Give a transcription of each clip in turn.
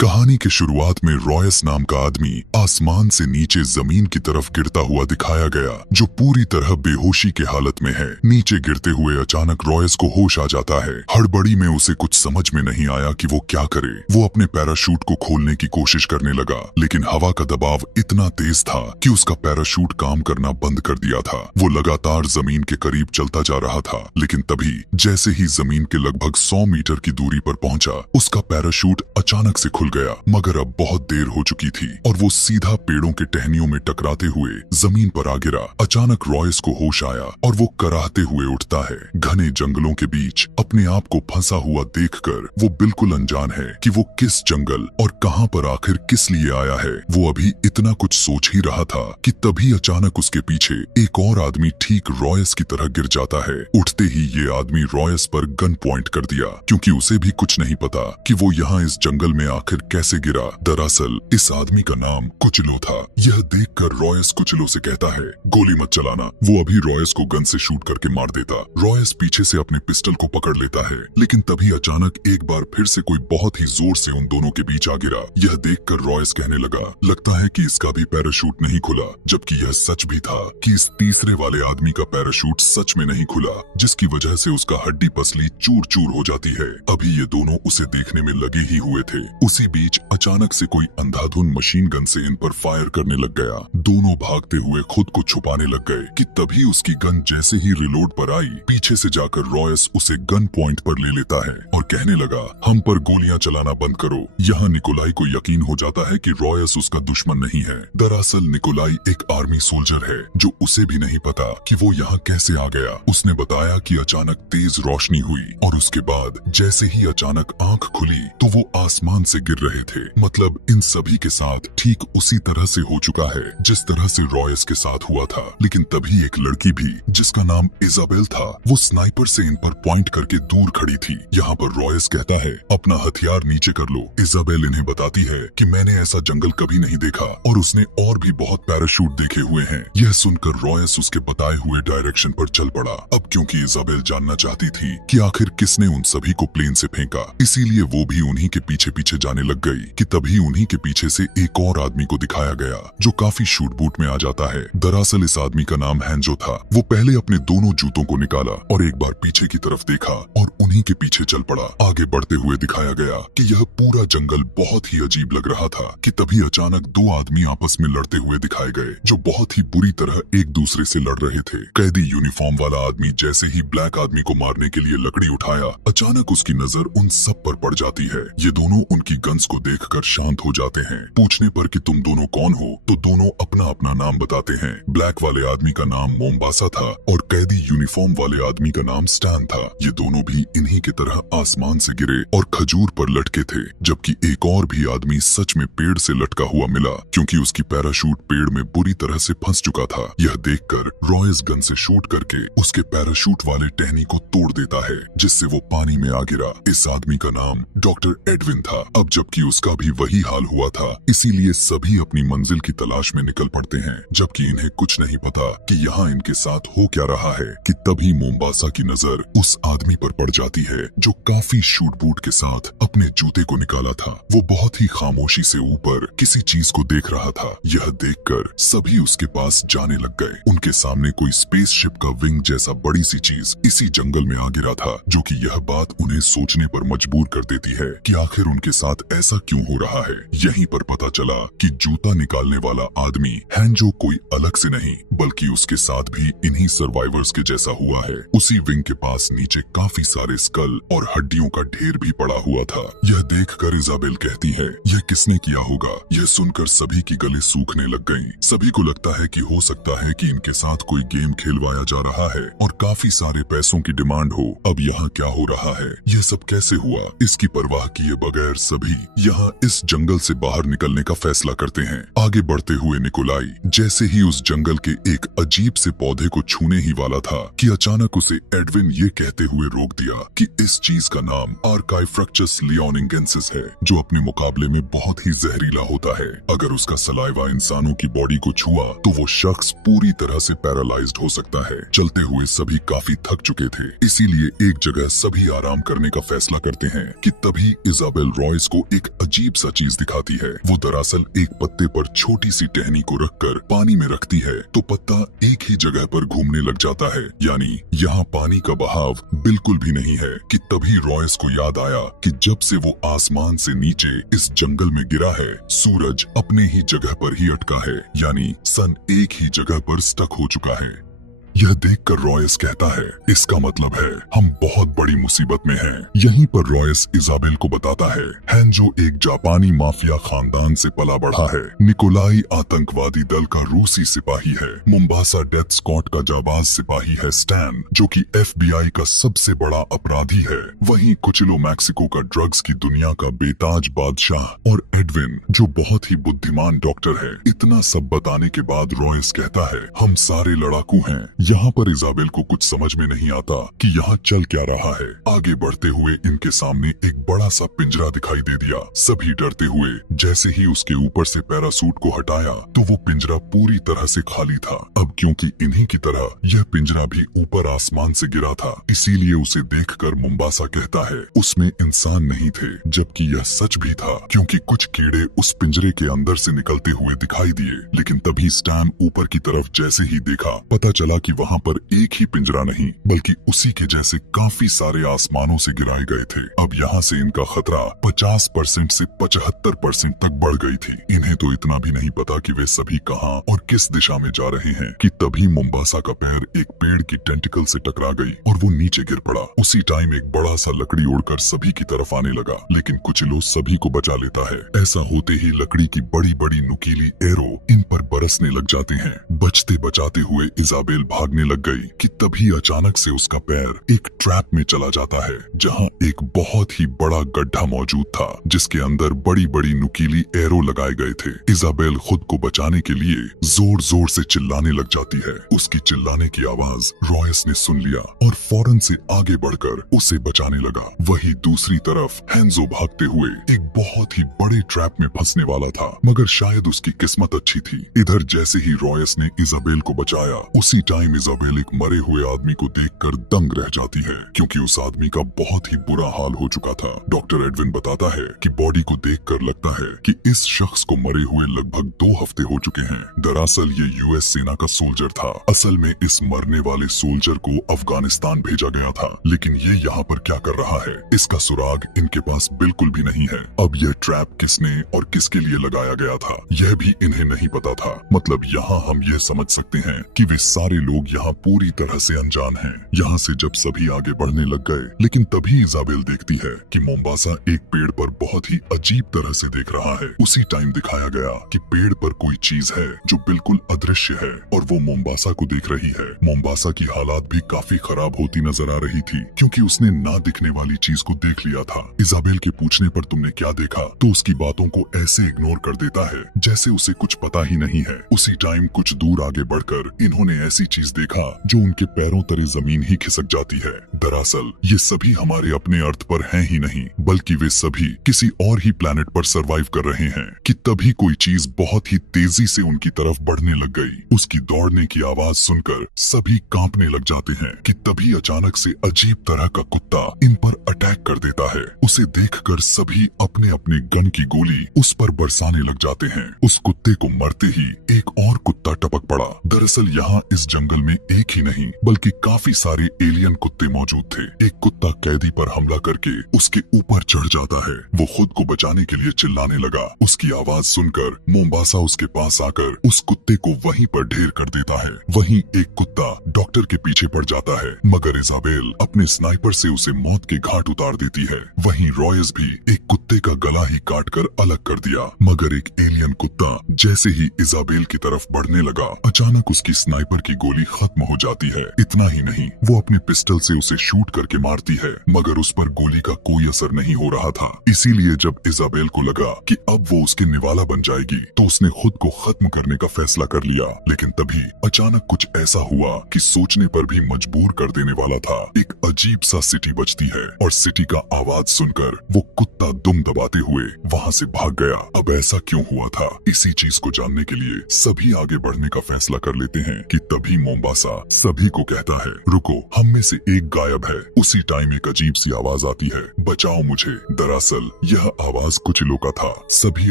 कहानी के शुरुआत में रॉयस नाम का आदमी आसमान से नीचे जमीन की तरफ गिरता हुआ दिखाया गया, जो पूरी तरह बेहोशी की हालत में है। नीचे गिरते हुए अचानक रॉयस को होश आ जाता है। हड़बड़ी में उसे कुछ समझ में नहीं आया कि वो क्या करे। वो अपने पैराशूट को खोलने की कोशिश करने लगा, लेकिन हवा का दबाव इतना तेज था कि उसका पैराशूट काम करना बंद कर दिया था। वो लगातार जमीन के करीब चलता जा रहा था, लेकिन तभी जैसे ही जमीन के लगभग 100 मीटर की दूरी पर पहुंचा, उसका पैराशूट अचानक से खुल गया। मगर अब बहुत देर हो चुकी थी और वो सीधा पेड़ों के टहनियों में टकराते हुए जमीन पर आ गिरा। अचानक रॉयस को होश आया और वो कराहते हुए उठता है। घने जंगलों के बीच अपने आप को फंसा हुआ देखकर वो बिल्कुल अनजान है कि वो किस जंगल और कहां पर आखिर किस लिए आया है। वो अभी इतना कुछ सोच ही रहा था कि तभी अचानक उसके पीछे एक और आदमी ठीक रॉयस की तरह गिर जाता है। उठते ही ये आदमी रॉयस पर गन पॉइंट कर दिया, क्योंकि उसे भी कुछ नहीं पता कि वो यहाँ इस जंगल में आखिर कैसे गिरा। दरअसल इस आदमी का नाम कुचलो था। यह देखकर रॉयस कुचलो से कहता है, गोली मत चलाना। वो अभी रॉयस को गन से शूट करके मार देता। रॉयस पीछे से अपने पिस्टल को पकड़ लेता है, लेकिन तभी अचानक एक बार फिर से कोई बहुत ही जोर से उन दोनों के बीच आ गिरा। यह देखकर रॉयस कहने लगा, लगता है कि इसका भी पैराशूट नहीं खुला। जबकि यह सच भी था कि इस तीसरे वाले आदमी का पैराशूट सच में नहीं खुला, जिसकी वजह से उसका हड्डी पसली चूर चूर हो जाती है। अभी ये दोनों उसे देखने में लगे ही हुए थे। उसी बीच अचानक से कोई अंधाधुन मशीन गन से इन पर फायर करने लग गया। दोनों भागते हुए खुद को छुपाने लग गए कि तभी उसकी गन जैसे ही रिलोड पर आई, पीछे से जाकर रॉयस उसे गन पॉइंट पर ले लेता है और कहने लगा, हम पर गोलियां चलाना बंद करो। यहाँ निकोलाई को यकीन हो जाता है कि रॉयस उसका दुश्मन नहीं है। दरअसल निकोलाई एक आर्मी सोल्जर है, जो उसे भी नहीं पता कि वो यहाँ कैसे आ गया। उसने बताया कि अचानक तेज रोशनी हुई और उसके बाद जैसे ही अचानक आंख खुली तो वो आसमान से गिर रहे थे। मतलब इन सभी के साथ ठीक उसी तरह से हो चुका है जिस तरह से रॉयस के साथ हुआ था। लेकिन तभी एक लड़की भी, जिसका नाम इजाबेल था, वो स्नाइपर से इन पर पॉइंट करके दूर खड़ी थी। यहाँ पर रॉयस कहता है, अपना हथियार नीचे कर लो। इजाबेल इन्हें बताती है कि मैंने ऐसा जंगल कभी नहीं देखा और उसने और भी बहुत पैराशूट देखे हुए हैं। यह सुनकर रॉयस उसके बताए हुए डायरेक्शन पर चल पड़ा। अब क्योंकि इजाबेल जानना चाहती थी कि आखिर किसने उन सभी को प्लेन से फेंका, इसीलिए वो भी उन्हीं के पीछे पीछे जाने लग गई कि तभी उन्हीं के पीछे से एक और आदमी को दिखाया गया, जो काफी शूट बूट में आ जाता है। दरअसल इस आदमी का नाम हैंजो था। वो पहले अपने दोनों जूतों को निकाला और एक बार पीछे की तरफ देखा और उन्हीं के पीछे चल पड़ा। आगे बढ़ते हुए दिखाया गया कि यह पूरा जंगल बहुत ही अजीब लग रहा था कि तभी अचानक दो आदमी आपस में लड़ते हुए दिखाए गए, जो बहुत ही बुरी तरह एक दूसरे से लड़ रहे थे। कैदी यूनिफॉर्म वाला आदमी जैसे ही ब्लैक आदमी को मारने के लिए लकड़ी उठाया, अचानक उसकी नजर उन सब पर पड़ जाती है। ये दोनों उनकी गन्स को देखकर शांत हो जाते हैं। पूछने पर कि तुम दोनों कौन हो, तो दोनों अपना अपना नाम बताते हैं। ब्लैक वाले आदमी का नाम मोम्बासा था और कैदी यूनिफॉर्म वाले आदमी का नाम स्टैन था। ये दोनों भी इन्हीं की तरह आसमान से गिरे और खजूर पर लटके थे। जबकि एक और भी आदमी सच में पेड़ से लटका हुआ मिला, क्योंकि उसकी पैराशूट पेड़ में बुरी तरह से फंस चुका था। यह देखकर रॉयस गन से शूट करके उसके पैराशूट वाले टहनी को तोड़ देता है, जिससे वो पानी में आ गिरा। इस आदमी का नाम डॉक्टर एडविन था। अब जबकि उसका भी वही हाल हुआ था, इसीलिए सभी अपनी मंजिल की तलाश में निकल पड़ते हैं। जबकि इन्हें कुछ नहीं पता कि यहाँ इनके साथ हो क्या रहा है कि तभी मोम्बासा की नजर उस आदमी पर पड़ जाती है, जो काफी शूट बूट के साथ अपने जूते को निकाला था। वो बहुत ही खामोशी से ऊपर किसी चीज को देख रहा था। यह देखकर सभी उसके पास जाने लग गए। उनके सामने कोई स्पेसशिप का विंग जैसा बड़ी सी चीज इसी जंगल में आ गिरा था, जो कि यह बात उन्हें सोचने पर मजबूर कर देती है कि आखिर उनके साथ ऐसा क्यों हो रहा है। यहीं पर पता चला कि जूता निकालने वाला आदमी हैंजो कोई अलग से नहीं, बल्कि उसके साथ भी इन्हीं सर्वाइवर्स के जैसा हुआ है। उसी विंग के पास नीचे काफी सारे स्कल और हड्डियों का ढेर भी पड़ा हुआ था। यह देखकर इजाबेल कहती है, यह किसने किया होगा। यह सुनकर सभी की गले सूखने लग गईं। सभी को लगता है कि हो सकता है कि इनके साथ कोई गेम खेलवाया जा रहा है और काफी सारे पैसों की डिमांड हो। अब यहाँ क्या हो रहा है, यह सब कैसे हुआ, इसकी परवाह किए बगैर सभी यहाँ इस जंगल से बाहर निकलने का फैसला करते हैं। आगे बढ़ते हुए निकोलाई जैसे ही उस जंगल के एक अजीब से पौधे को छूने ही वाला था कि अचानक उसे एडविन ये कहते हुए रोक दिया कि इस चीज का नाम आर्काइफ्रक्चस लियोनिंगेंसिस है, जो अपने मुकाबले में बहुत ही जहरीला होता है। अगर उसका सलाइवा इंसानों की बॉडी को छुआ तो वो शख्स पूरी तरह से पैरालाइज्ड हो सकता है। चलते हुए सभी काफी थक चुके थे, इसीलिए एक जगह सभी आराम करने का फैसला करते हैं कि तभी इजाबेल रॉयस को एक अजीब सा चीज दिखाती है। वो दरअसल एक पत्ते पर छोटी सी टहनी को रखकर पानी में रखती है तो पत्ता एक ही जगह पर घूमने लग जाता है, यानी यहाँ पानी का बहाव बिल्कुल भी नहीं है। कि तभी रॉयस को याद आया कि जब से वो आसमान से नीचे इस जंगल में गिरा है, सूरज अपने ही जगह पर ही अटका है, यानी सन एक ही जगह पर स्टक हो चुका है। यह देखकर रॉयस कहता है, इसका मतलब है हम बहुत बड़ी मुसीबत में हैं। यहीं पर रॉयस इजाबेल को बताता है, हैंजो एक जापानी माफिया खानदान से पला बढ़ा है। निकोलाई आतंकवादी दल का रूसी सिपाही है। मुंबासा डेथ स्क्वाड का जाबाज सिपाही है स्टैन, जो कि FBI का सबसे बड़ा अपराधी है। वहीं कुचिलो मैक्सिको का ड्रग्स की दुनिया का बेताज बादशाह और एडविन, जो बहुत ही बुद्धिमान डॉक्टर है। इतना सब बताने के बाद रॉयस कहता है, हम सारे लड़ाकू हैं। यहाँ पर इजाबेल को कुछ समझ में नहीं आता कि यहाँ चल क्या रहा है। आगे बढ़ते हुए इनके सामने एक बड़ा सा पिंजरा दिखाई दे दिया। सभी डरते हुए जैसे ही उसके ऊपर से पैरासूट को हटाया तो वो पिंजरा पूरी तरह से खाली था। अब क्योंकि इन्हीं की तरह यह पिंजरा भी ऊपर आसमान से गिरा था, इसीलिए उसे देखकर मुंबासा कहता है उसमें इंसान नहीं थे, जबकि यह सच भी था क्योंकि कुछ कीड़े उस पिंजरे के अंदर से निकलते हुए दिखाई दिए। लेकिन तभी स्टैन ऊपर की तरफ जैसे ही देखा, पता चला कि वहाँ पर एक ही पिंजरा नहीं बल्कि उसी के जैसे काफी सारे आसमानों से गिराए गए थे। अब यहाँ से इनका खतरा 50% से 75% तक बढ़ गई थी। इन्हें तो इतना भी नहीं पता कि वे सभी कहाँ और किस दिशा में जा रहे हैं कि तभी मुंबासा का पैर एक पेड़ की टेंटिकल से टकरा गई और वो नीचे गिर पड़ा। उसी टाइम एक बड़ा सा लकड़ी उड़कर सभी की तरफ आने लगा, लेकिन कुचिलो सभी को बचा लेता है। ऐसा होते ही लकड़ी की बड़ी बड़ी नुकीली एरो इन पर बरसने लग जाते हैं। बचते बचाते हुए इजाबेल भागने लग गई कि तभी अचानक से उसका पैर एक ट्रैप में चला जाता है, जहां एक बहुत ही बड़ा गड्ढा मौजूद था जिसके अंदर बड़ी बड़ी नुकीली एरो लगाए गए थे। इजाबेल खुद को बचाने के लिए जोर जोर से चिल्लाने लग जाती है। उसकी चिल्लाने की आवाज रॉयस ने सुन लिया और फौरन से आगे बढ़कर उसे बचाने लगा। वहीं दूसरी तरफ हैंजो भागते हुए एक बहुत ही बड़े ट्रैप में फंसने वाला था, मगर शायद उसकी किस्मत अच्छी थी। इधर जैसे ही रॉयस ने इजाबेल को बचाया, उसी टाइम इजाबेल एक मरे हुए आदमी को देखकर दंग रह जाती है क्योंकि उस आदमी का बहुत ही बुरा हाल हो चुका था। डॉक्टर एडविन बताता है कि बॉडी को देखकर लगता है कि इस शख्स को मरे हुए लगभग 2 हफ्ते हो चुके हैं। दरअसल ये US सेना का सोल्जर था। असल में इस मरने वाले सोल्जर को अफगानिस्तान भेजा गया था, लेकिन ये यहाँ पर क्या कर रहा है इसका सुराग इनके पास बिल्कुल भी नहीं है। अब यह ट्रैप किसने और किसके लिए लगाया गया था यह भी इन्हें नहीं पता था। मतलब यहाँ हम ये समझ सकते हैं कि वे सारे लोग यहाँ पूरी तरह से अनजान हैं। यहाँ से जब सभी आगे बढ़ने लग गए, लेकिन तभी इजाबेल देखती है कि मोम्बासा एक पेड़ पर बहुत ही अजीब तरह से देख रहा है। उसी टाइम दिखाया गया कि पेड़ पर कोई चीज है जो बिल्कुल अदृश्य है और वो मोम्बासा को देख रही है। मोम्बासा की हालात भी काफी खराब होती नजर आ रही थी क्योंकि उसने ना दिखने वाली चीज को देख लिया था। इजाबेल के पूछने पर तुमने क्या देखा तो उसकी बातों को ऐसे इग्नोर कर देता है जैसे उसे कुछ पता ही नहीं है। उसी टाइम कुछ दूर आगे बढ़कर इन्होंने ऐसी चीज देखा जो उनके पैरों तले जमीन ही खिसक जाती है। दरअसल ये सभी हमारे अपने अर्थ पर हैं ही नहीं, बल्कि वे सभी किसी और ही प्लेनेट पर सरवाइव कर रहे हैं। कि तभी कोई चीज बहुत ही तेजी से उनकी तरफ बढ़ने लग गई। उसकी दौड़ने की आवाज सुनकर सभी कांपने लग जाते हैं कि तभी अचानक से अजीब तरह का कुत्ता इन पर अटैक कर देता है। उसे देखकर सभी अपने अपने गन की गोली उस पर बरसाने लग जाते हैं। उस कुत्ते को मरते ही एक और कुत्ता टपक पड़ा। दरअसल यहाँ इस जंगल में एक ही नहीं बल्कि काफी सारे एलियन कुत्ते मौजूद थे। एक कुत्ता कैदी पर हमला करके उसके ऊपर चढ़ जाता है। वो खुद को बचाने के लिए चिल्लाने लगा। उसकी आवाज सुनकर मोम्बासा उसके पास आकर उस कुत्ते को वहीं पर ढेर कर देता है। वहीं एक कुत्ता डॉक्टर के पीछे पड़ जाता है, मगर इजाबेल अपने स्नाइपर से उसे मौत के घाट उतार देती है। वहीं रॉयस भी एक कुत्ते का गला ही काट कर अलग कर दिया, मगर एक एलियन कुत्ता जैसे ही इजाबेल की तरफ बढ़ने लगा, अचानक उसकी स्नाइपर की गोली खत्म हो जाती है। इतना ही नहीं, वो अपने पिस्टल से उसे शूट करके मारती है, मगर उस पर गोली का कोई असर नहीं हो रहा था। इसीलिए जब इजाबेल को लगा कि अब वो उसके निवाला बन जाएगी, तो उसने खुद को खत्म करने का फैसला कर लिया। लेकिन तभी अचानक कुछ ऐसा हुआ कि सोचने पर भी मजबूर कर देने वाला था। एक अजीब सा सिटी बजती है और सिटी का आवाज सुनकर वो कुत्ता दुम दबाते हुए वहाँ से भाग गया। अब ऐसा क्यों हुआ था, इसी चीज को जानने के लिए सभी आगे बढ़ने का फैसला कर लेते हैं कि तभी मोम्बासा सभी को कहता है, रुको, हम में से एक गायब है। उसी टाइम एक अजीब सी आवाज आती है, बचाओ मुझे। दरअसल यह आवाज कुचिलो का था। सभी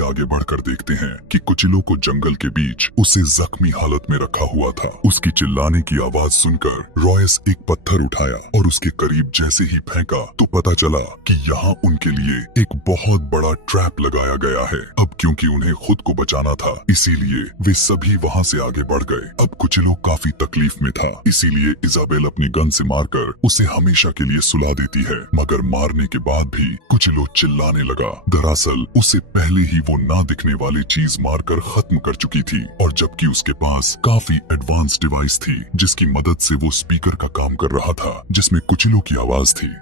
आगे बढ़कर देखते हैं कि कुचिलो को जंगल के बीच उसे जख्मी हालत में रखा हुआ था। उसकी चिल्लाने की आवाज सुनकर रॉयस एक पत्थर उठाया और उसके करीब जैसे ही फेंका तो पता चला कि यहाँ उनके लिए एक बहुत बड़ा ट्रैप लगाया गया है। अब क्योंकि उन्हें खुद को बचाना था, इसीलिए वे सभी वहाँ से आगे बढ़ गए। अब कुचिलो काफी तकलीफ में था, इसीलिए इजाबेल अपनी गन से मारकर उसे हमेशा के लिए सुला देती है। मगर मारने के बाद भी कुचिलो चिल्लाने लगा। दरअसल उसे पहले ही वो ना दिखने वाली चीज मारकर खत्म कर चुकी थी, और जबकि उसके पास काफी एडवांस डिवाइस थी जिसकी मदद से वो स्पीकर का काम कर रहा था जिसमें कुचिलो की आवाज थी।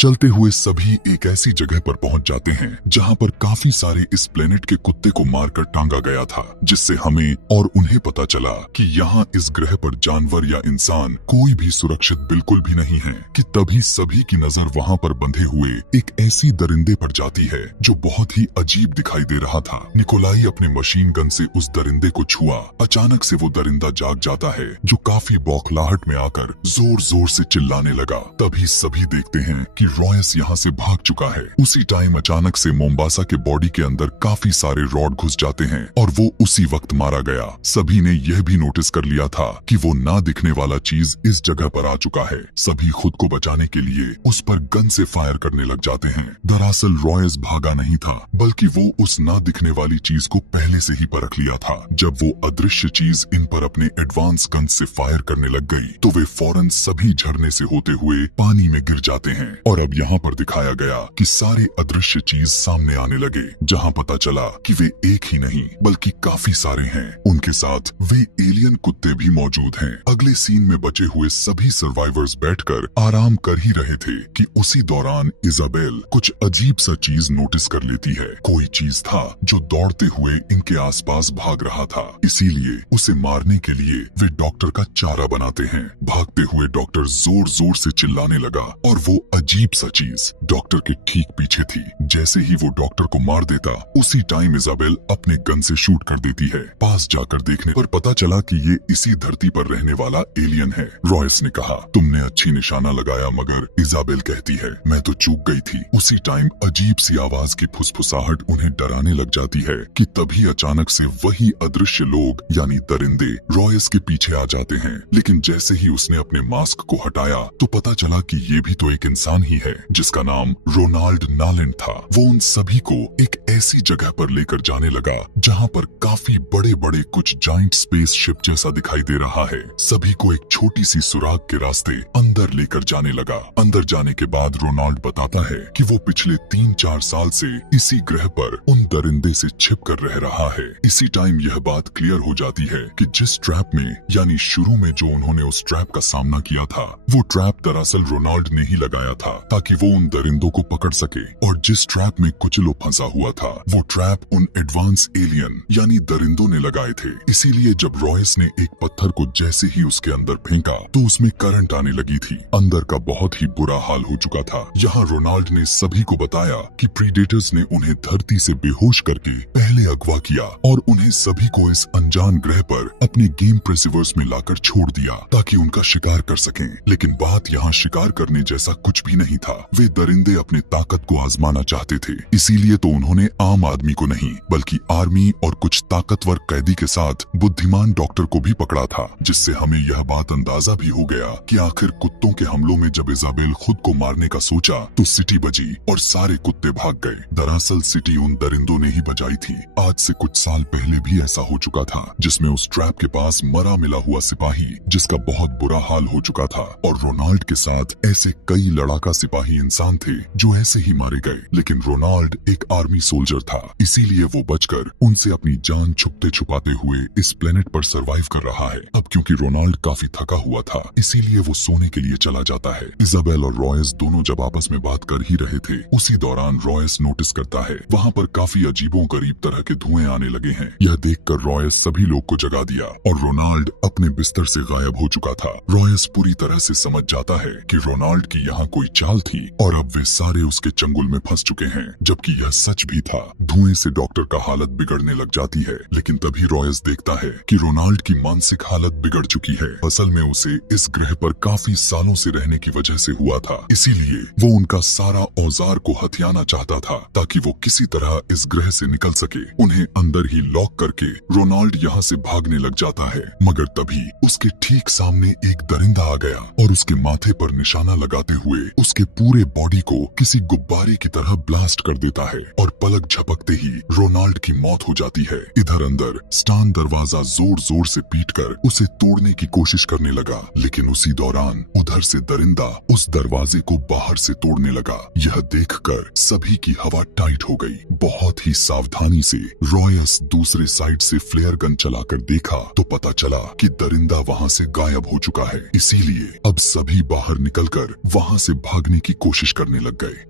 चलते हुए सभी एक ऐसी जगह पर पहुंच जाते हैं जहां पर काफी सारे इस प्लेनेट के कुत्ते को मारकर टांगा गया था, जिससे हमें और उन्हें पता चला कि यहाँ इस ग्रह पर जानवर या इंसान कोई भी सुरक्षित बिल्कुल भी नहीं है। कि तभी सभी की नजर वहाँ पर बंधे हुए एक ऐसी दरिंदे पर जाती है जो बहुत ही अजीब दिखाई दे रहा था। निकोलाई अपने मशीन गन से उस दरिंदे को छुआ। अचानक से वो दरिंदा जाग जाता है जो काफी बौखलाहट में आकर जोर जोर से चिल्लाने लगा। तभी सभी देखते हैं कि रॉयस यहाँ से भाग चुका है। उसी टाइम अचानक से मोम्बासा के बॉडी के अंदर काफी सारे रॉड घुस जाते हैं और वो उसी वक्त मारा गया। सभी ने यह भी नोटिस कर लिया था कि वो ना दिखने वाला चीज इस जगह पर आ चुका है। सभी खुद को बचाने के लिए उस पर गन से फायर करने लग जाते हैं। दरअसल रॉयस भागा नहीं था, बल्कि वो उस ना दिखने वाली चीज को पहले से ही परख लिया था। जब वो अदृश्य चीज इन पर अपने एडवांस गन से फायर करने लग गई तो वे फौरन सभी झरने से होते हुए पानी में गिर जाते हैं। और अब यहाँ पर दिखाया गया कि सारे अदृश्य चीज सामने आने लगे, जहाँ पता चला कि वे एक ही नहीं बल्कि काफी सारे हैं। उनके साथ वे एलियन कुत्ते भी मौजूद हैं। अगले सीन में बचे हुए सभी सर्वाइवर्स बैठकर आराम कर ही रहे थे कि उसी दौरान इजाबेल कुछ अजीब सा चीज नोटिस कर लेती है। कोई चीज था जो दौड़ते हुए इनके आसपास भाग रहा था, इसीलिए उसे मारने के लिए वे डॉक्टर का चारा बनाते हैं। भागते हुए डॉक्टर जोर जोर से चिल्लाने लगा और वो अजीब सा चीज डॉक्टर के ठीक पीछे थी। जैसे ही वो डॉक्टर को मार देता, उसी टाइम इजाबेल अपने गन से शूट कर देती है। पास जाकर देखने पर पता चला कि ये इसी धरती पर रहने वाला एलियन है। रॉयस ने कहा, तुमने अच्छी निशाना लगाया, मगर इजाबेल कहती है, मैं तो चूक गई थी। उसी टाइम अजीब सी आवाज की फुसफुसाहट उन्हें डराने लग जाती है कि तभी अचानक से वही अदृश्य लोग यानी दरिंदे रॉयस के पीछे आ जाते हैं। लेकिन जैसे ही उसने अपने मास्क को हटाया तो पता चला कि ये भी तो एक इंसान ही है जिसका नाम रोनाल्ड नालेंट था। वो उन सभी को एक ऐसी जगह पर लेकर जाने लगा जहाँ पर काफी बड़े बड़े कुछ जाइंट स्पेसशिप जैसा दिखाई दे रहा है। सभी को एक छोटी सी सुराग के रास्ते अंदर लेकर जाने लगा। अंदर जाने के बाद रोनाल्ड बताता है कि वो पिछले 3-4 साल से इसी ग्रह पर उन दरिंदे से छिप कर रह रहा है। इसी टाइम यह बात क्लियर हो जाती है कि जिस ट्रैप में यानी शुरू में जो उन्होंने उस ट्रैप का सामना किया था, वो ट्रैप दरअसल रोनाल्ड ने ही लगाया था ताकि वो उन दरिंदों को पकड़ सके। और जिस ट्रैप में कुचिलो फंसा हुआ था, वो ट्रैप उन एडवांस एलियन यानी दरिंदों ने लगाए थे। इसीलिए जब रॉयस ने एक पत्थर को जैसे ही उसके अंदर फेंका तो उसमें करंट आने लगी थी। अंदर का बहुत ही बुरा हाल हो चुका था। यहाँ रोनाल्ड ने सभी को बताया कि प्रीडेटर्स ने उन्हें धरती से बेहोश करके पहले अगवा किया और उन्हें सभी को इस अनजान ग्रह पर अपने गेम प्रिजर्वर्स में लाकर छोड़ दिया ताकि उनका शिकार कर सकें। लेकिन बात यहाँ शिकार करने जैसा कुछ भी नहीं था। वे दरिंदे अपने ताकत को आजमाना चाहते थे, इसीलिए तो उन्होंने आम आदमी को नहीं बल्कि आर्मी और कुछ ताकतवर कैदी के साथ बुद्धिमान डॉक्टर को भी पकड़ा था, जिससे हमें यह बात अंदाजा भी हो गया कि आखिर कुत्तों के हमलों में जब इजाबेल खुद को मारने का सोचा तो सिटी बजी और सारे कुत्ते भाग गए। दरअसल सिटी उन दरिंदों ने ही बजाई थी। आज से कुछ साल पहले भी ऐसा हो चुका था, जिसमें उस ट्रैप के पास मरा मिला हुआ सिपाही जिसका बहुत बुरा हाल हो चुका था, और रोनाल्ड के साथ ऐसे कई लड़ाका सिपाही इंसान थे जो ऐसे ही मारे गए। लेकिन रोनाल्ड एक आर्मी सोल्जर था, इसीलिए वो बचकर उनसे अपनी जान छुपते छुपाते हुए इस प्लेनेट पर सरवाइव कर रहा है। अब क्योंकि रोनाल्ड काफी थका हुआ था, इसीलिए वो सोने के लिए चला जाता है। इजाबेल और रॉयस दोनों जब आपस में बात कर ही रहे थे, उसी दौरान रॉयस नोटिस करता है वहाँ पर काफी अजीबो गरीब तरह के धुएं आने लगे हैं। यह देखकर रॉयस सभी लोग को जगा दिया और रोनाल्ड अपने बिस्तर से गायब हो चुका था। रॉयस पूरी तरह से समझ जाता है कि रोनाल्ड की यहाँ कोई चाल थी और अब वे सारे उसके चंगुल में फंस चुके हैं, जबकि यह सच भी था। धुएं से डॉक्टर का हालत बिगड़ने लग जाती है, लेकिन तभी रॉयस देखता है कि रोनाल्ड की मानसिक हालत बिगड़ चुकी है। असल में उसे इस ग्रह पर काफी सालों से रहने की वजह से हुआ था, इसीलिए वो उनका सारा औजार को हथियाना चाहता था ताकि वो किसी तरह इस ग्रह से निकल सके। उन्हें अंदर ही लॉक करके रोनाल्ड यहाँ से भागने लग जाता है, मगर तभी उसके ठीक सामने एक दरिंदा आ गया और उसके माथे पर निशाना लगाते हुए उसके पूरे बॉडी को किसी गुब्बारे की तरह ब्लास्ट कर देता है और पलक झपकते ही रोनाल्ड की मौत हो जाती है। इधर अंदर स्टान दरवाजा जोर जोर से पीटकर उसे तोड़ने की कोशिश करने लगा, लेकिन उसी दौरान उधर से दरिंदा उस दरवाजे को बाहर से तोड़ने लगा। यह देखकर सभी की हवा टाइट हो गई। बहुत ही सावधानी से रॉयस दूसरे साइड से फ्लेयर गन चलाकर देखा तो पता चला कि दरिंदा वहाँ से गायब हो चुका है। इसीलिए अब सभी बाहर निकलकर वहाँ से भागने की कोशिश करने लग गए।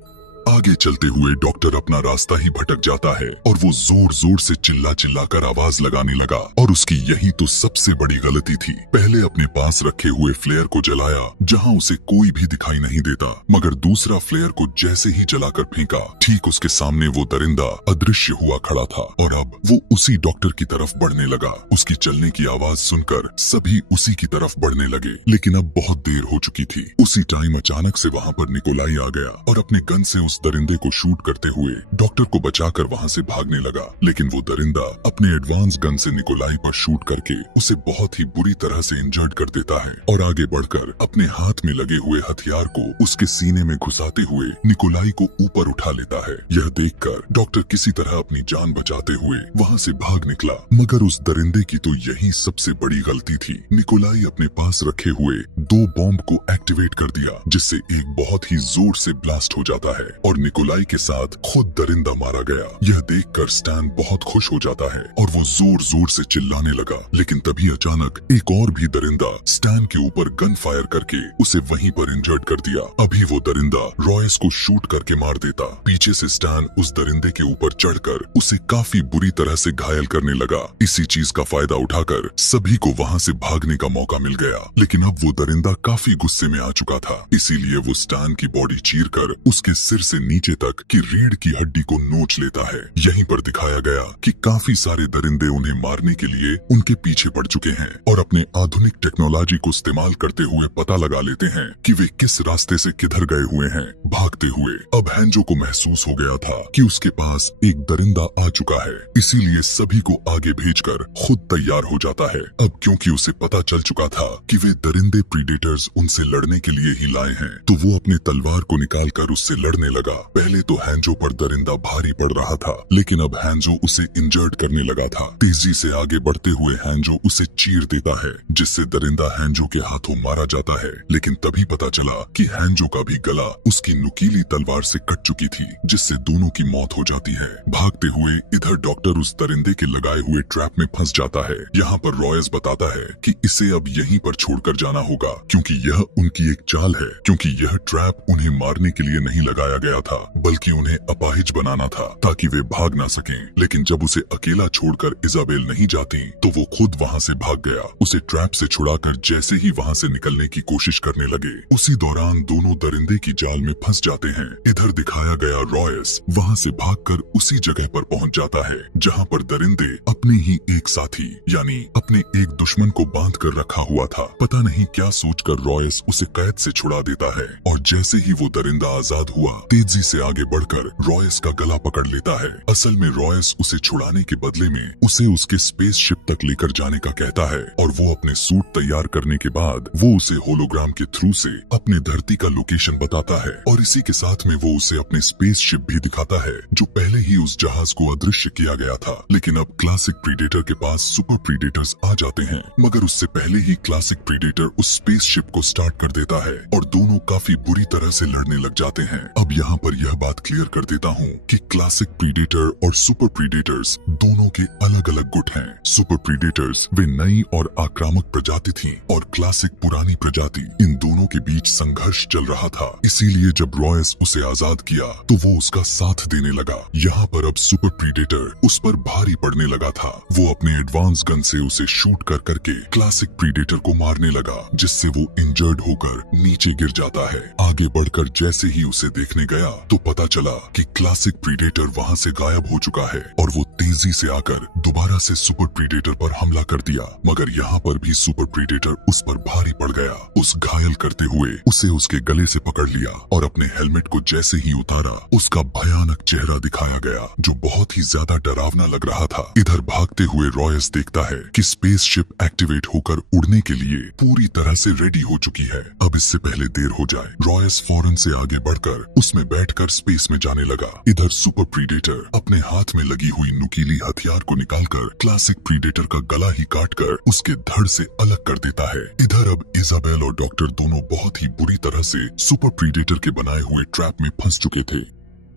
आगे चलते हुए डॉक्टर अपना रास्ता ही भटक जाता है और वो जोर जोर से चिल्ला चिल्लाकर आवाज लगाने लगा, और उसकी यही तो सबसे बड़ी गलती थी। पहले अपने पास रखे हुए फ्लेयर को जलाया जहां उसे कोई भी दिखाई नहीं देता, मगर दूसरा फ्लेयर को जैसे ही जलाकर फेंका, ठीक उसके सामने वो दरिंदा अदृश्य हुआ खड़ा था और अब वो उसी डॉक्टर की तरफ बढ़ने लगा। उसकी चलने की आवाज सुनकर सभी उसी की तरफ बढ़ने लगे, लेकिन अब बहुत देर हो चुकी थी। उसी टाइम अचानक से वहाँ पर निकोलाई आ गया और अपने गन से उस दरिंदे को शूट करते हुए डॉक्टर को बचाकर वहाँ से भागने लगा, लेकिन वो दरिंदा अपने एडवांस गन से निकोलाई पर शूट करके उसे बहुत ही बुरी तरह से इंजर्ड कर देता है और आगे बढ़कर अपने हाथ में लगे हुए हथियार को उसके सीने में घुसाते हुए निकोलाई को ऊपर उठा लेता है। यह देखकर डॉक्टर किसी तरह अपनी जान बचाते हुए वहाँ से भाग निकला, मगर उस दरिंदे की तो यही सबसे बड़ी गलती थी। निकोलाई अपने पास रखे हुए 2 बॉम्ब को एक्टिवेट कर दिया, जिससे एक बहुत ही जोर से ब्लास्ट हो जाता है और निकोलाई के साथ खुद दरिंदा मारा गया। यह देखकर स्टैन बहुत खुश हो जाता है और वो जोर जोर से चिल्लाने लगा, लेकिन तभी अचानक एक और भी दरिंदा स्टैन के ऊपर गन फायर करके उसे वहीं पर इंजर्ड कर दिया। अभी वो दरिंदा रॉयस को शूट करके मार देता। पीछे से स्टैन उस दरिंदे के ऊपर चढ़कर उसे काफी बुरी तरह से घायल करने लगा। इसी चीज का फायदा उठाकर सभी को वहाँ से भागने का मौका मिल गया, लेकिन अब वो दरिंदा काफी गुस्से में आ चुका था, इसीलिए वो स्टैन की बॉडी चीरकर उसके सिर से नीचे तक की रीढ़ की हड्डी को नोच लेता है। यहीं पर दिखाया गया कि काफी सारे दरिंदे उन्हें मारने के लिए उनके पीछे पड़ चुके हैं और अपने आधुनिक टेक्नोलॉजी को इस्तेमाल करते हुए पता लगा लेते हैं कि वे किस रास्ते से किधर गए हुए हैं भागते हुए। अब हैंजो को महसूस हो गया था कि उसके पास एक दरिंदा आ चुका है, इसीलिए सभी को आगे भेजकर खुद तैयार हो जाता है। अब क्योंकि उसे पता चल चुका था कि वे दरिंदे प्रीडेटर्स उनसे लड़ने के लिए ही लाए हैं, तो वो अपने तलवार को निकालकर उससे लड़ने लगा। पहले तो हैंजो पर दरिंदा भारी पड़ रहा था, लेकिन अब हैंजो उसे इंजर्ड करने लगा था। तेजी से आगे बढ़ते हुए हैंजो उसे चीर देता है, जिससे दरिंदा हैंजो के हाथों मारा जाता है। लेकिन तभी पता चला कि हैंजो का भी गला उसकी नुकीली तलवार से कट चुकी थी, जिससे दोनों की मौत हो जाती है। भागते हुए इधर डॉक्टर उस दरिंदे के लगाए हुए ट्रैप में फंस जाता है। यहाँ पर रॉयस बताता है कि इसे अब यहीं पर छोड़कर जाना होगा, क्योंकि यह उनकी एक चाल है, क्योंकि यह ट्रैप उन्हें मारने के लिए नहीं लगाया गया था, बल्कि उन्हें अपाहिज बनाना था ताकि वे भाग ना सकें। लेकिन जब उसे अकेला छोड़कर इजाबेल नहीं जाती तो वो खुद वहाँ से भाग गया। उसे ट्रैप से छुड़ाकर जैसे ही वहाँ से निकलने की कोशिश करने लगे, उसी दौरान दोनों दरिंदे की जाल में फंस जाते हैं। इधर दिखाया गया रॉयस वहाँ से भागकर उसी जगह पर पहुँच जाता है जहाँ पर दरिंदे अपने ही एक साथी यानी अपने एक दुश्मन को बांध कर रखा हुआ था। पता नहीं क्या सोचकर रॉयस उसे कैद से छुड़ा देता है और जैसे ही वो दरिंदा आजाद हुआ, तेजी से आगे बढ़कर रॉयस का गला पकड़ लेता है। असल में रॉयस उसे छुड़ाने के बदले में उसे उसके स्पेसशिप तक लेकर जाने का कहता है और वो अपने सूट तैयार करने के बाद वो उसे होलोग्राम के थ्रू से अपने धरती का लोकेशन बताता है और इसी के साथ में वो उसे अपने स्पेसशिप भी दिखाता है जो पहले ही उस जहाज को अदृश्य किया गया था। लेकिन अब क्लासिक प्रीडेटर के पास सुपर प्रीडेटर्स आ जाते हैं, मगर उससे पहले ही क्लासिक प्रीडेटर उस स्पेसशिप को स्टार्ट कर देता है और दोनों काफी बुरी तरह से लड़ने लग जाते हैं। अब यहाँ पर यह बात क्लियर कर देता हूँ कि क्लासिक प्रीडेटर और सुपर प्रीडेटर्स दोनों के अलग अलग गुट हैं। सुपर प्रीडेटर्स वे नई और आक्रामक प्रजाति थी और क्लासिक पुरानी प्रजाति, इन दोनों के बीच संघर्ष चल रहा था। इसीलिए जब रॉयस उसे आजाद किया तो वो उसका साथ देने लगा। यहाँ पर अब सुपर प्रीडेटर उस पर भारी पड़ने लगा था। वो अपने एडवांस गन से उसे शूट कर करके क्लासिक प्रीडेटर को मारने लगा, जिससे वो इंजर्ड होकर नीचे गिर जाता है। आगे बढ़कर जैसे ही उसे देखने गया तो पता चला कि क्लासिक प्रीडेटर वहाँ से गायब हो चुका है और वो तेजी से आकर दोबारा से सुपर प्रीडेटर पर हमला कर दिया। मगर यहाँ पर भी सुपर प्रीडेटर उस पर भारी पड़ गया। उस घायल करते हुए उसे उसके गले से पकड़ लिया और अपने हेलमेट को जैसे ही उतारा उसका भयानक चेहरा दिखाया गया, जो बहुत ही ज्यादा डरावना लग रहा था। इधर भागते हुए रॉयस देखता है कि स्पेसशिप एक्टिवेट होकर उड़ने के लिए पूरी तरह से रेडी हो चुकी है। अब इससे पहले देर हो जाए, रॉयस फौरन से आगे बढ़कर उसमें बैठकर स्पेस में जाने लगा। इधर सुपर प्रीडेटर अपने हाथ में लगी हुई नुकीली हथियार को निकालकर क्लासिक प्रीडेटर का गला ही काटकर उसके धड़ से अलग कर देता है। इधर अब इजाबेल और डॉक्टर दोनों बहुत ही बुरी तरह से सुपर प्रीडेटर के बनाए हुए ट्रैप में फंस चुके थे।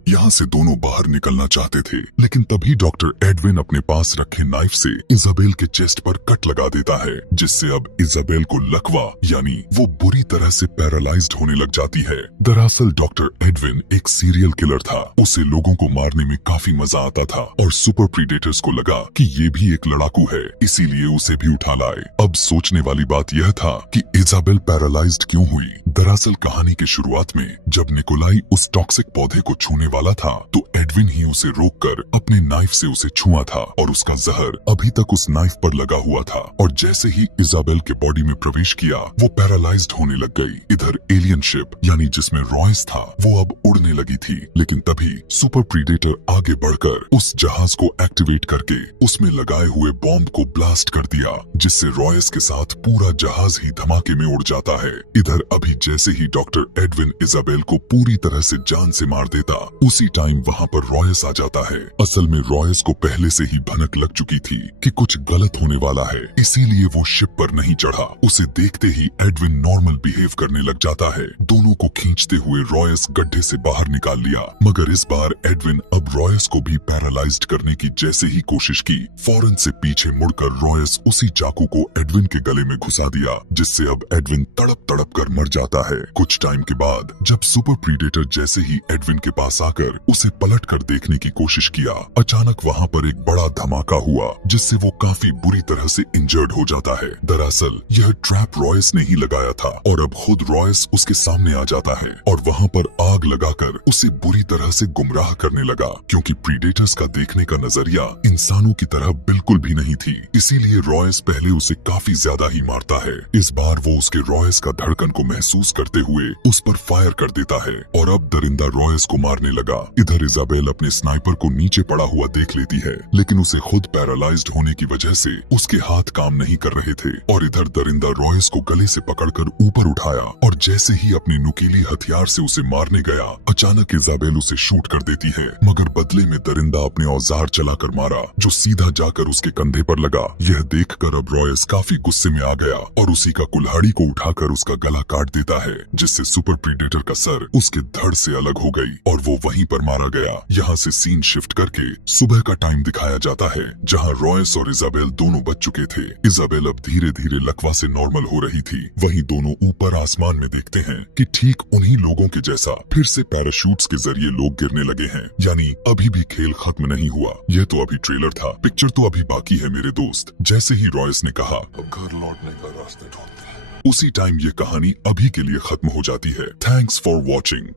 यहाँ से दोनों बाहर निकलना चाहते थे, लेकिन तभी डॉक्टर एडविन अपने पास रखे नाइफ से इजाबेल के चेस्ट पर कट लगा देता है, जिससे अब इजाबेल को लकवा यानी वो बुरी तरह से पैरालाइज्ड होने लग जाती है। दरअसल डॉक्टर एडविन एक सीरियल किलर था। उसे लोगों को मारने में काफी मजा आता था और सुपर प्रीडेटर्स को लगा कि ये भी एक लड़ाकू है, इसीलिए उसे भी उठा लाए। अब सोचने वाली बात यह था कि इजाबेल पैरालाइज्ड क्यों हुई। दरअसल कहानी के शुरुआत में जब निकोलाई उस टॉक्सिक पौधे को छूने वाला था तो एडविन ही उसे रोककर अपने नाइफ से उसे छुआ था और उसका जहर अभी तक उस नाइफ पर लगा हुआ था। और जैसे ही इजाबेल के बॉडी में प्रवेश किया वो पैरालाइज्ड होने लग गई। इधर एलियन शिप यानी जिसमें रॉयस था वो अब उड़ने लगी थी, लेकिन तभी सुपर प्रीडेटर आगे बढ़कर उस जहाज को एक्टिवेट करके उसमें लगाए हुए बॉम्ब को ब्लास्ट कर दिया, जिससे रॉयस के साथ पूरा जहाज ही धमाके में उड़ जाता है। इधर अभी जैसे ही डॉक्टर एडविन इजाबेल को पूरी तरह से जान से मार देता, उसी टाइम वहाँ पर रॉयस आ जाता है। असल में रॉयस को पहले से ही भनक लग चुकी थी कि कुछ गलत होने वाला है, इसीलिए वो शिप पर नहीं चढ़ा। उसे देखते ही एडविन नॉर्मल बिहेव करने लग जाता है। दोनों को खींचते हुए रॉयस गड्ढे से बाहर निकाल लिया, मगर इस बार एडविन अब रॉयस को भी पैरालाइज्ड करने की जैसे ही कोशिश की, फौरन से पीछे मुड़कर रॉयस उसी चाकू को एडविन के गले में घुसा दिया, जिससे अब एडविन तड़प तड़प कर मर जाता है। कुछ टाइम के बाद जब सुपर प्रीडेटर जैसे ही एडविन के पास आकर उसे पलट कर देखने की कोशिश किया, अचानक वहाँ पर एक बड़ा धमाका हुआ, जिससे वो काफी बुरी तरह से इंजर्ड हो जाता है। दरअसल यह ट्रैप रॉयस ने ही लगाया था और अब खुद रॉयस उसके सामने आ जाता है और वहाँ पर आग लगाकर उसे बुरी तरह से गुमराह करने लगा, क्योंकि प्रीडेटर्स का देखने का नजरिया इंसानों की तरह बिल्कुल भी नहीं थी। इसीलिए रॉयस पहले उसे काफी ज्यादा ही मारता है। इस बार वो उसके रॉयस का धड़कन को महसूस करते हुए उस पर फायर कर देता है और अब दरिंदा रॉयस को मारने लगा। इधर इजाबेल अपने स्नाइपर को नीचे पड़ा हुआ देख लेती है, लेकिन उसे खुद पैरालाइज्ड होने की वजह से उसके हाथ काम नहीं कर रहे थे। और इधर दरिंदा रॉयस को गले से पकड़कर ऊपर उठाया और जैसे ही अपनी नुकीली हथियार से उसे मारने गया, अचानक इजाबेल उसे शूट कर देती है, मगर बदले में दरिंदा अपने औजार चलाकर मारा, जो सीधा जाकर उसके कंधे पर लगा। यह देखकर अब रॉयस काफी गुस्से में आ गया और उसी का कुल्हाड़ी को उठाकर उसका गला काट देता है, जिससे सुपर प्रीडेटर का सर उसके धड़ से अलग हो गई और वो वहीं पर मारा गया। यहाँ से सीन शिफ्ट करके सुबह का टाइम दिखाया जाता है, जहाँ रॉयस और इजाबेल दोनों बच चुके थे। इजाबेल अब धीरे धीरे लकवा से नॉर्मल हो रही थी। वहीं दोनों ऊपर आसमान में देखते हैं कि ठीक उन्हीं लोगों के जैसा फिर से पैराशूट्स के जरिए लोग गिरने लगे हैं। यानी अभी भी खेल खत्म नहीं हुआ। यह तो अभी ट्रेलर था, पिक्चर तो अभी बाकी है मेरे दोस्त। जैसे ही रॉयस ने कहा अब घर लौटने का रास्ते ढूंढते हैं, उसी टाइम ये कहानी अभी के लिए खत्म हो जाती है। Thanks for watching.